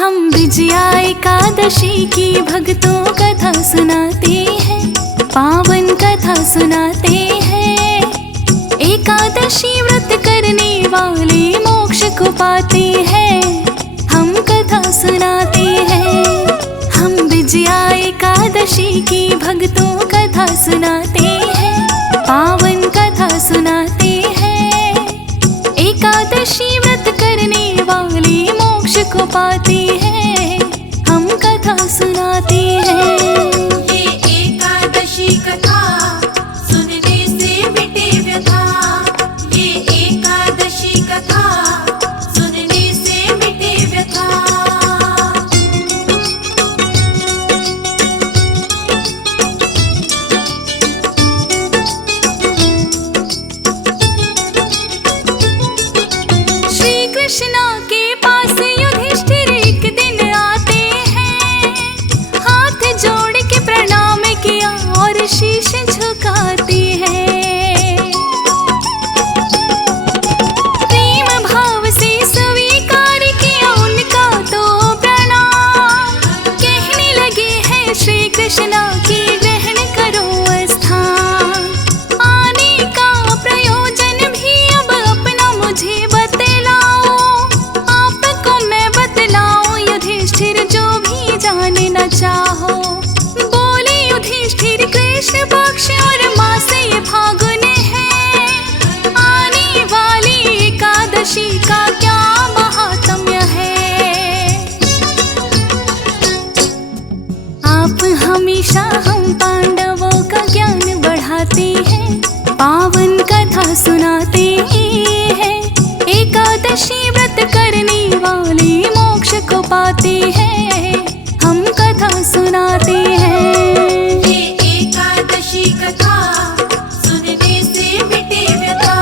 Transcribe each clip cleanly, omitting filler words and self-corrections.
हम विजया एकादशी की भक्तों कथा सुनाते हैं, पावन कथा सुनाते हैं। एकादशी व्रत करने वाले मोक्ष को पाते हैं, हम कथा सुनाते हैं। हम विजया एकादशी की भक्तों कथा सुनाते हैं, पावन कथा सुनाते हैं। एकादशी व्रत करने वाले मोक्ष को पाते हैं, हम कथा सुनाते हैं। ये एकादशी कथा सुनने से मिटे व्यथा, ये एकादशी कथा सुनने से मिटे व्यथा। श्री कृष्ण के पास युधिष्ठिर एक दिन आते हैं, हाथ जोड़ के प्रणाम किया और शीश झुकाते हैं। प्रेम भाव से स्वीकार किया उनका तो प्रणाम, कहने लगे हैं श्री कृष्ण की ग्रहण करो स्थान। आने का प्रयोजन भी अब अपना मुझे बतलाओ, आपको मैं बतलाऊं युधिष्ठिर जो भी जानना चाहो। बोले युधिष्ठिर कृष्ण पक्ष और मास ये फागुन है, आने वाली एकादशी का क्या महात्म्य है। आप हमेशा हम पांडवों का ज्ञान बढ़ाते हैं, पावन कथा सुनाते हैं। एकादशी व्रत करने वाले मोक्ष को पाते हैं, हम कथा सुनाते हैं। ये एकादशी कथा सुनने से मिटे व्यथा,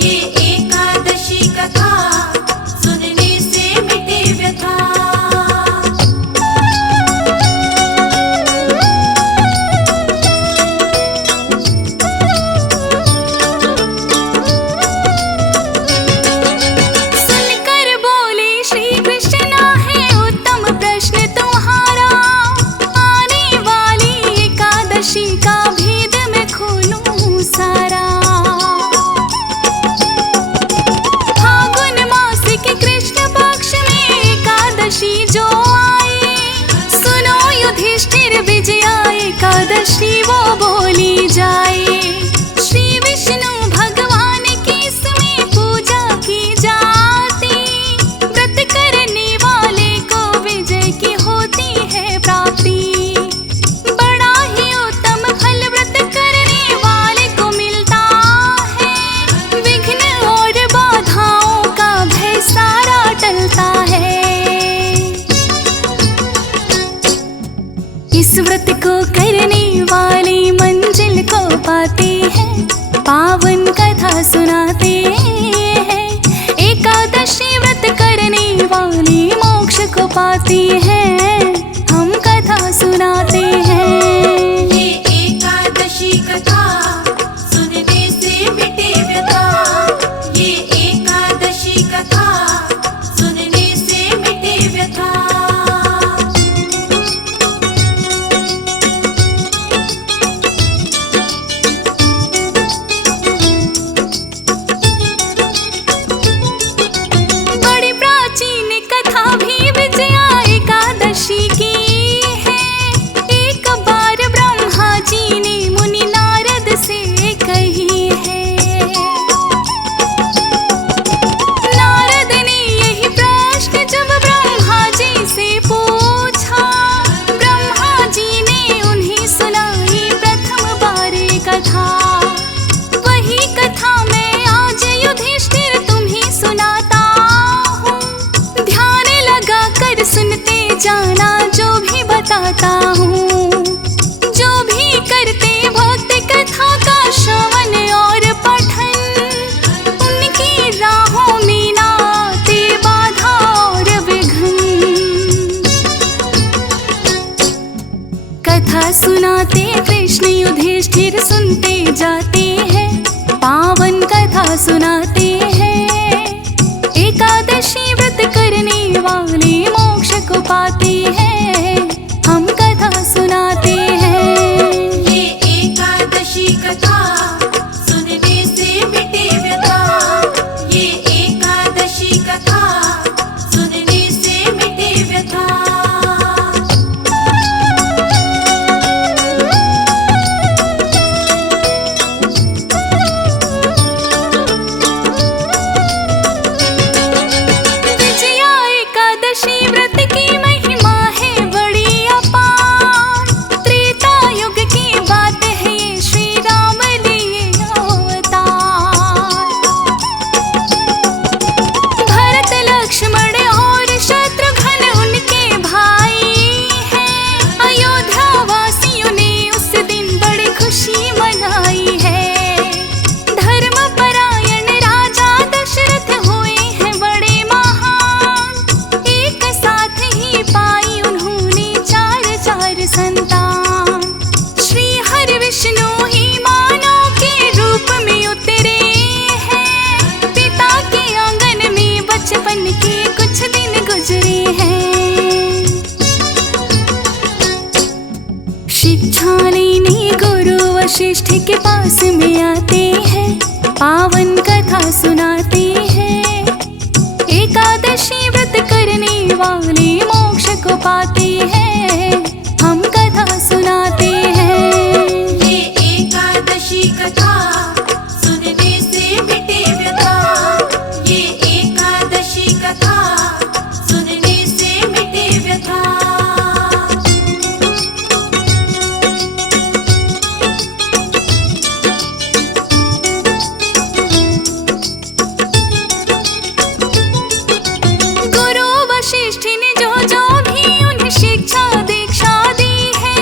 ये एकादशी कथा सुनने से मिटे व्यथा। सुनकर बोले श्री कृष्ण है उत्तम प्रश्न तुम्हारा, आने वाली एकादशी का भेद मैं खोलूं सारा। फागुन मास के कृष्ण पक्ष में एकादशी जो आई, सुनो युधिष्ठिर विजया एकादशी वो बोली जाए। श्री विष्णु भगवान की इसमें पूजा की जाती, व्रत करने वाले को विजय की होती है प्राप्ति। बड़ा ही उत्तम फल व्रत करने वाले को मिलता है, विघ्न और बाधाओं का भय सारा टलता है। इस व्रत को करने वाले मंजिल को पाते हैं, पावन कथा सुनाते हैं। एकादशी व्रत करने वाले मोक्ष को पाते हैं, हम कथा सुनाते हैं। ये एकादशी कथा सुनने से मिटे व्यथा, ये एकादशी कथा सुनने से मिटे व्यथा। बड़ी प्राचीन कथा भी विजया एकादशी की है। एक बार ब्रह्मा जी ने मुनि नारद से कही है। नारद ने यही प्रश्न जब ब्रह्मा जी से पूछा, ब्रह्मा जी ने उन्हें सुनाई प्रथम बार कथा। वही कथा मैं आज युधिष्ठिर तुम्हें सुनाता हूँ, ध्यान लगा कर सुनते जाना जो भी बताता हूँ। जो भी करते भक्त कथा का श्रवण और पठन, उनकी राहों में ना आते बाधा और विघ्न। कथा सुनाते कृष्ण युधिष्ठिर सुनते जाते हैं, पावन कथा सुनाते हैं। एकादशी व्रत करने वाले मोक्ष पाते हैं, हम कथा सुनाते हैं। ये एकादशी कथा सुनने से मिटे व्यथा। ये एकादशी कथा सुनने से मिटे व्यथा। विजया एकादशी व्रत की महिमा है बड़ी अपार। त्रेता युग की बात है ये, श्री राम लिए अवतार। भरत लक्ष्मण और शत्रुघ्न उनके भाई हैं। अयोध्या वासियों ने उस दिन बड़ी खुशी मनाई है। धर्मपरायण राजा दशरथ हुए हैं बड़े महान। एक साथ ही पाई उन्होंने चार चार संतान। श्री हरि विष्णु ही मानव के रूप में उतरे हैं। पिता के आंगन में बचपन के कुछ दिन गुजरे हैं। शिक्षा लेने गुरु वशिष्ठ के पास में आते हैं, पावन कथा सुनाते हैं। एकादशी व्रत करने वाले मोक्ष को पाते हैं, हम कथा सुनाते हैं। ये एकादशी कथा सुनने से मिटे व्यथा। ये एकादशी कथा सुनने से मिटे व्यथा। गुरु वशिष्ठ ने जो भी उन्हें शिक्षा दीक्षा दी है,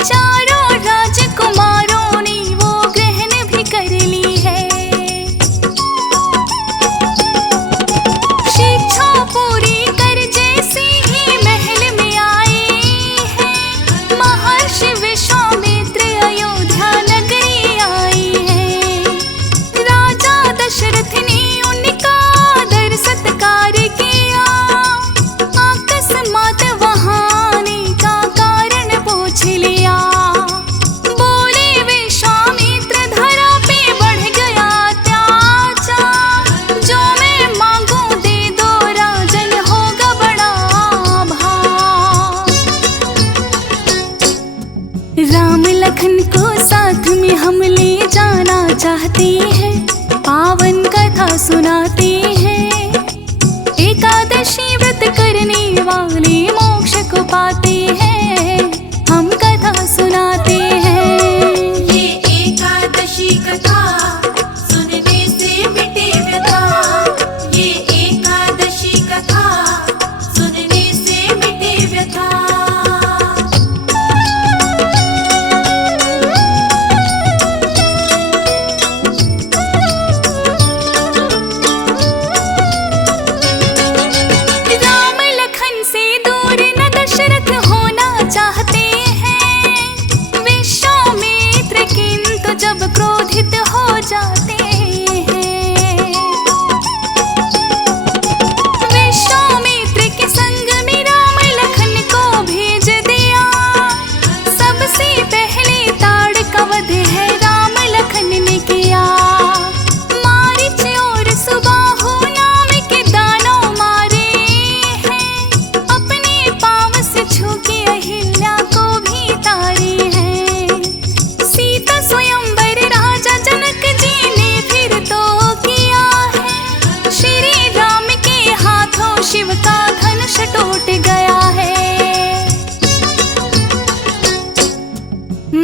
चारों राजकुमारों ने वो ग्रहण भी कर ली है। शिक्षा पूरी कर जैसे ही महल में आए हैं, महर्षि विश्वामित्र अयोध्या नगरी आए हैं। राजा दशरथ ने उनका आदर सत्कार किया। अकस्मात वहाँ आने का कारण पूछ लिया। बोले विश्वामित्र धरा पे बढ़ गया अत्याचार। जो मैं मांगू दे दो राजन, होगा बड़ा भार। राम लखन को साथ में हम ले जाना चाहते हैं, पावन कथा सुनाते हैं। एकादशी व्रत करने वाले मोक्ष को पाते हैं, हम कथा सुनाते हैं। ये एकादशी कथा सुनने से मिटे व्यथा। ये एकादशी कथा सुनने से मिटे व्यथा। राम लखन से दूर न दशरथ होना चाहते हैं। विश्वामित्र किंतु जब क्रोधित हो जाते हैं। विश्वामित्र के संग में राम लखन को भेज दिया। सबसे पहले ताड़ का वध है राम लखन ने किया। मारीच और सुबाहु नाम के दानव मारे हैं। अपने पाँव से छू के अहिल्या को भी तारे हैं। सीता स्वयंवर राजा जनक जी ने फिर तो किया है। श्री राम के हाथों शिव का धनुष टूट गया है।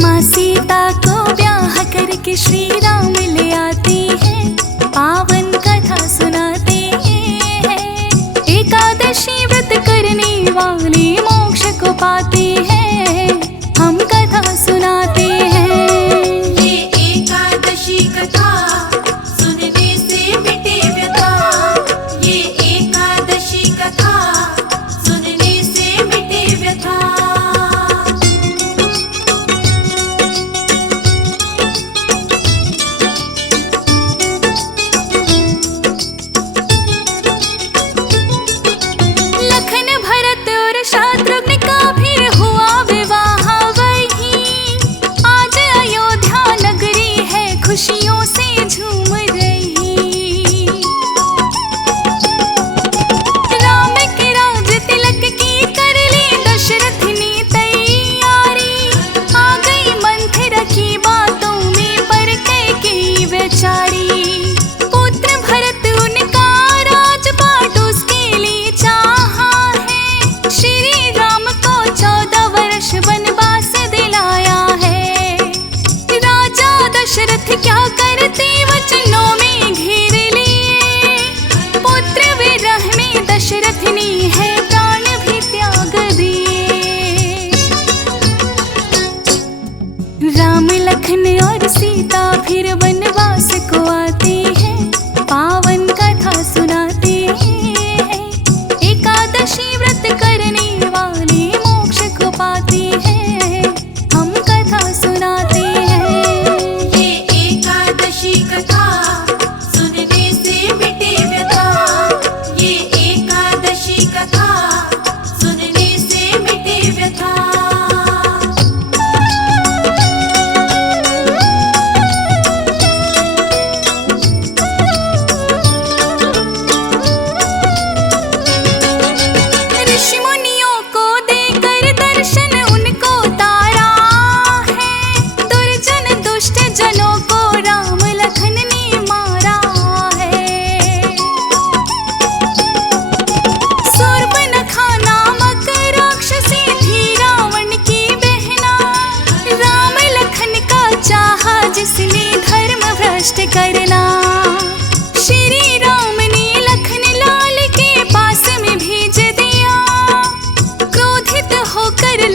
माँ सीता को ब्याह करके श्री राम ले आते हैं, पावन कथा सुनाते हैं। एकादशी व्रत करने वाले मोक्ष को पाते हैं, हम कथा सुनाते हैं। ये एकादशी कथा सुनने से मिटे व्यथा। ये एकादशी कथा सुनने से मिटे व्यथा।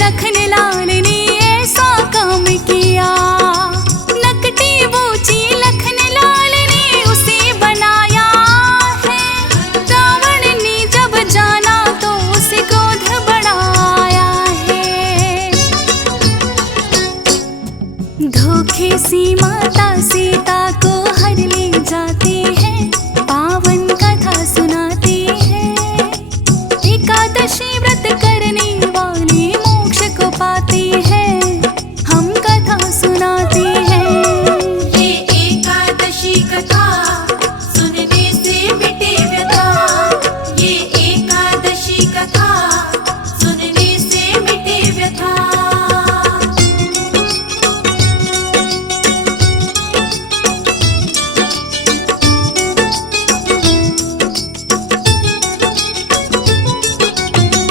लखन लाल ने ऐसा काम किया। नकटी बूची लखन लाल ने उसे बनाया है। रावण ने जब जाना तो उसे क्रोध बढ़ाया है। धोखे से माता सीता को हर ले जाते हैं, पावन कथा सुनाते हैं। एकादशी व्रत करने वाले मोक्ष को पाते हैं, हम कथा सुनाते हैं। ये एकादशी कथा सुनने से मिटे व्यथा। ये एकादशी कथा सुनने से मिटे व्यथा।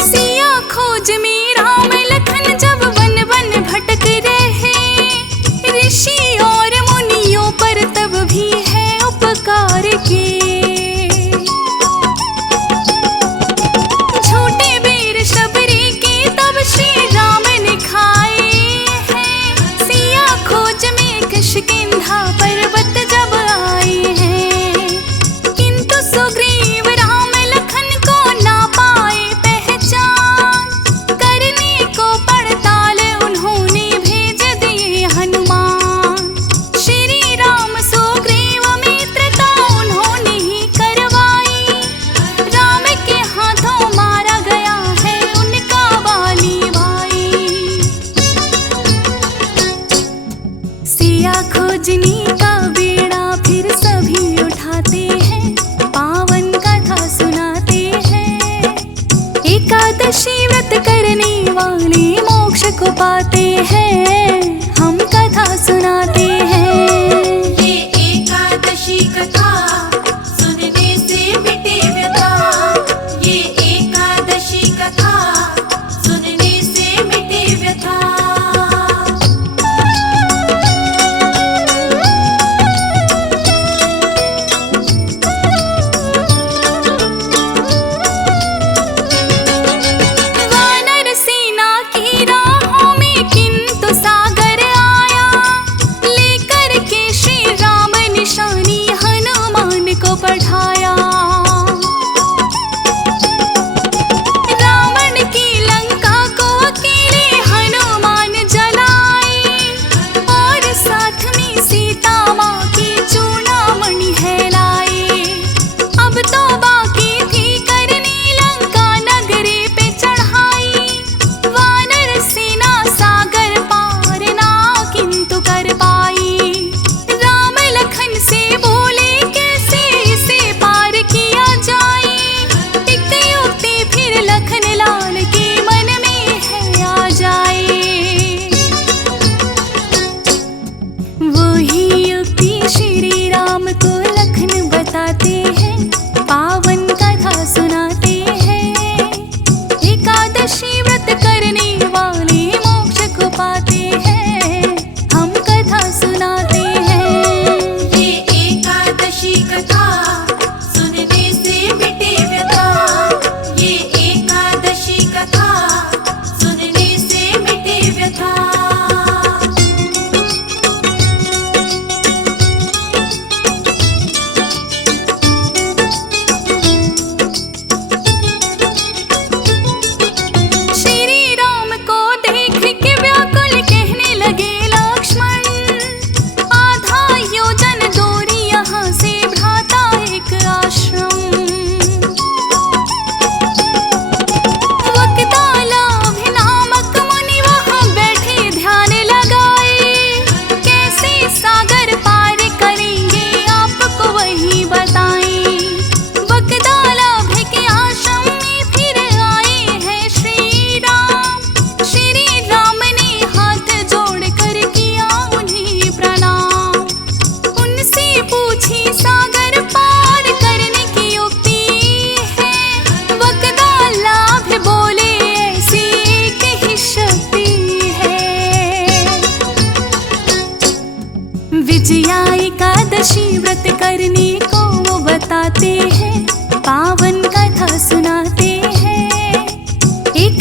सिया खोज में राम लखन जब वन वन भटक रहे, ऋषि और मुनियों पर तब भी है उपकार के। छोटे बेर शबरी के तब श्री राम ने खाए हैं। सिया खोज में किष्किंधा पर्वत जब आए हैं, किंतु सुग्रीव राम लखन को ना पाए पहचान। करने को पड़ताल उन्होंने भेज दिए हनुमान। श्री राम सुग्रीव मित्रता उन्होंने ही करवाई। राम के हाथों मारा गया है उनका वाली भाई। सिया खोजने का बेड़ा फिर सभी उठाते हैं, पावन कथा सुनाते हैं। एकादशी व्रत करने वाले मोक्ष को पाते हैं, हम कथा सुनाते हैं। ये एकादशी कथा सुनने से मिटे व्यथा। ये एकादशी कथा सुनने से मिटे व्यथा। वानर सेना की राहों में किंतु सा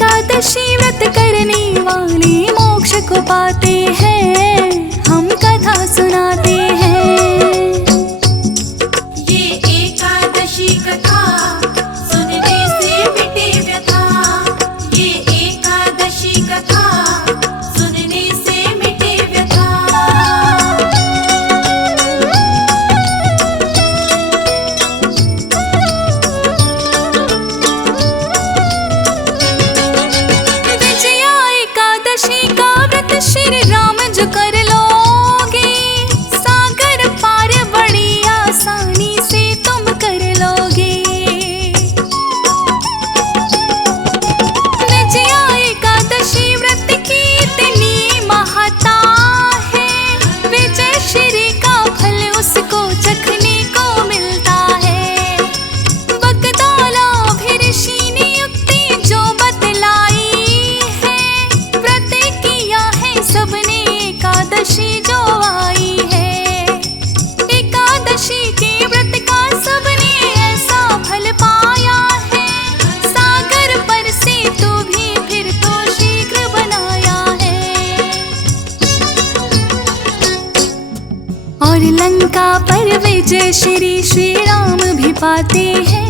एकादशी व्रत करने वाले मोक्ष को पाते हैं, हम कथा सुनाते हैं। ये एकादशी कथा सुनने से मिटे व्यथा, ये एकादशी कथा सुनने से मिटे व्यथा। विजया एकादशी का व्रत श्री राम जो कर लोगे, सागर पार बड़ी आसानी से तुम कर लोगे। विजया एकादशी व्रत की इतनी महत्ता है, विजय श्री का फल उसको चखने को मिलता है। बगदाला भी ऋषि ने युक्ति जो बतलाई है, व्रत किया है सबने एकादशी जो आई है। एकादशी के व्रत का सबने ऐसा फल पाया है, सागर पर से तो भी फिर तो शीघ्र बनाया है। और लंका पर विजय श्री राम भी पाते हैं,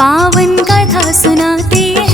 पावन कथा सुनाते हैं।